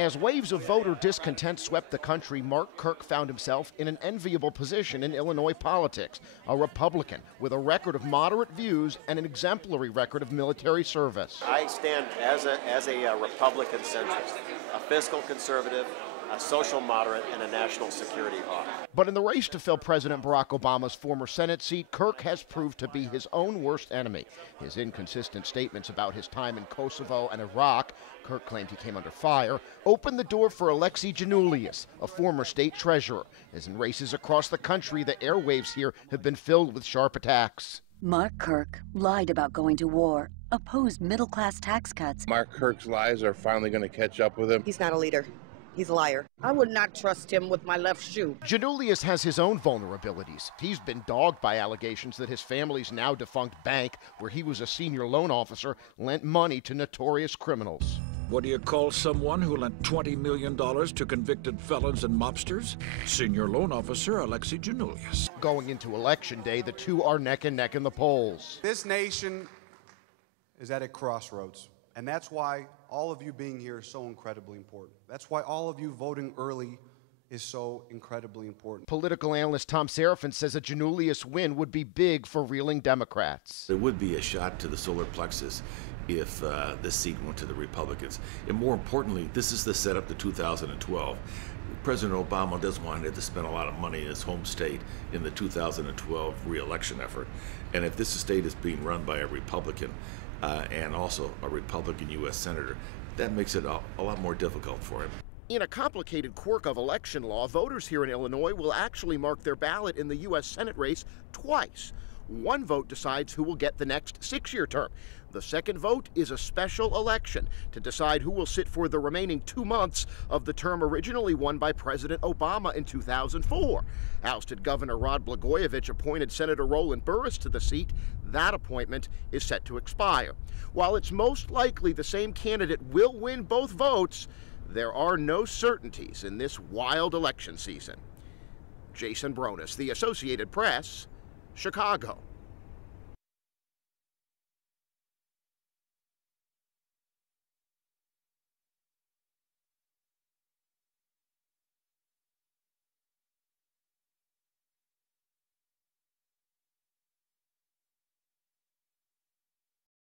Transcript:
As waves of voter discontent swept the country, Mark Kirk found himself in an enviable position in Illinois politics, a Republican with a record of moderate views and an exemplary record of military service. I stand as a Republican centrist, a fiscal conservative, a social moderate, and a national security hawk. But in the race to fill President Barack Obama's former Senate seat, Kirk has proved to be his own worst enemy. His inconsistent statements about his time in Kosovo and Iraq, Kirk claimed he came under fire, opened the door for Alexei Giannoulias, a former state treasurer. As in races across the country, the airwaves here have been filled with sharp attacks. Mark Kirk lied about going to war, opposed middle-class tax cuts. Mark Kirk's lies are finally going to catch up with him. He's not a leader. He's a liar. I would not trust him with my left shoe. Giannoulias has his own vulnerabilities. He's been dogged by allegations that his family's now defunct bank, where he was a senior loan officer, lent money to notorious criminals. What do you call someone who lent $20 million to convicted felons and mobsters? Senior loan officer Alexei Giannoulias. Going into Election Day, the two are neck and neck in the polls. This nation is at a crossroads, and that's why all of you being here is so incredibly important. That's why all of you voting early is so incredibly important. Political analyst Tom Serafin says a Giannoulias win would be big for reeling Democrats. There would be a shot to the solar plexus if this seat went to the Republicans. And more importantly, this is the setup to 2012. President Obama doesn't want to spend a lot of money in his home state in the 2012 re-election effort. And if this state is being run by a Republican, and also a Republican U.S. Senator, that makes it a lot more difficult for him. In a complicated quirk of election law, voters here in Illinois will actually mark their ballot in the U.S. Senate race twice. One vote decides who will get the next 6-year term. The second vote is a special election to decide who will sit for the remaining 2 months of the term originally won by President Obama in 2004. Ousted Governor Rod Blagojevich appointed Senator Roland Burris to the seat. That appointment is set to expire. While it's most likely the same candidate will win both votes, there are no certainties in this wild election season. Jason Bronis, The Associated Press, Chicago.